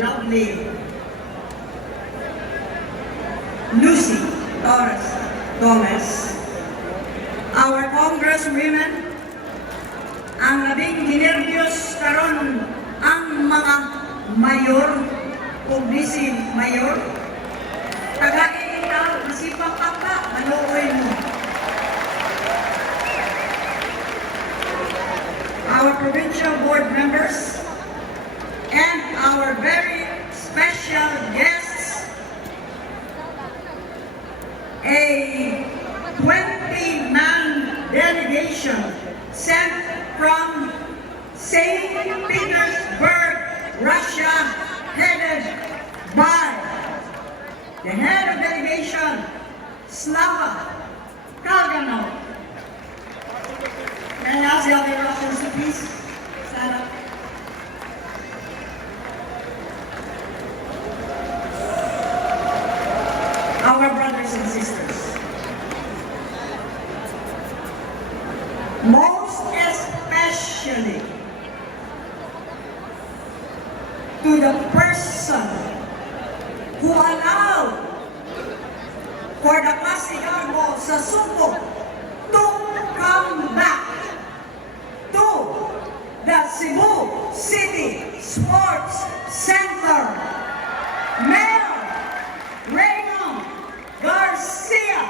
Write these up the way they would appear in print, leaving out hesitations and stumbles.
lovely Lucy Torres Gomez, our congresswomen, ang labing ginervyos karon ang mga mayor, o vice mayor, tagain ikaw, masipag ka, maluoy mo. Our provincial board members, and our very special guests, a 20-man delegation sent from St. Petersburg, Russia, headed by the head of delegation, Slava Kalganov. May I ask the other Russians to please stand up? Our brothers and sisters, most especially to the person who allowed for the Pasigarbo sa Subo to come back to the Cebu City Sports Center. Mayor Raymond Garcia,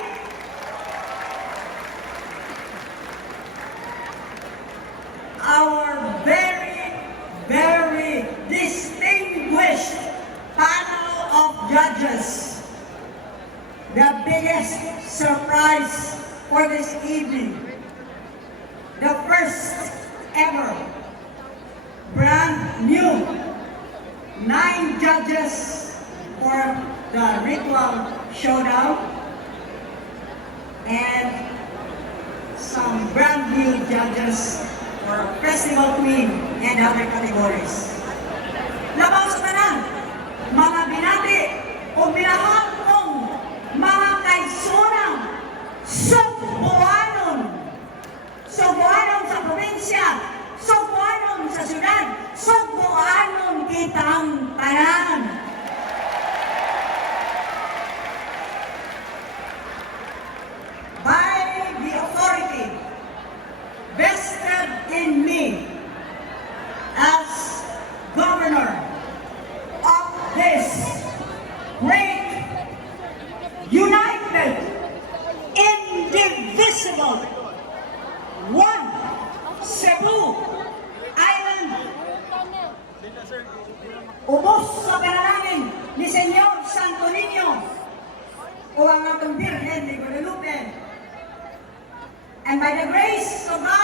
our very distinguished panel of judges, the biggest surprise for this evening, the first ever brand new 9 judges for the ritual showdown, and some brand new judges for Festival Queen and other categories. Labaw sa tanan, mga binati o binahag kong mga kaisunang Subuanon sa probinsya, Subuanon sa syudad, Subuanon kitang tanan. By the authority vested in me as governor of this great, united, indivisible, one Cebu Island, ubos sa panalangin ni Senyor Santo Niño o ang atong Birhen de Guadalupe, and by the grace of God,